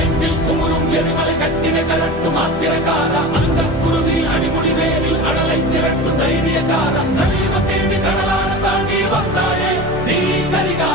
நெஞ்சில் குமுறும் எரிமலை கட்டின கலட்டும் ஆத்திரக்கார அந்த குருதி அடிமுடி வேரில் அடலை திரட்டும் தைரியக்கார கலியுகம் தேடி கடலான தாண்டி வந்தாயே நீ கரிகா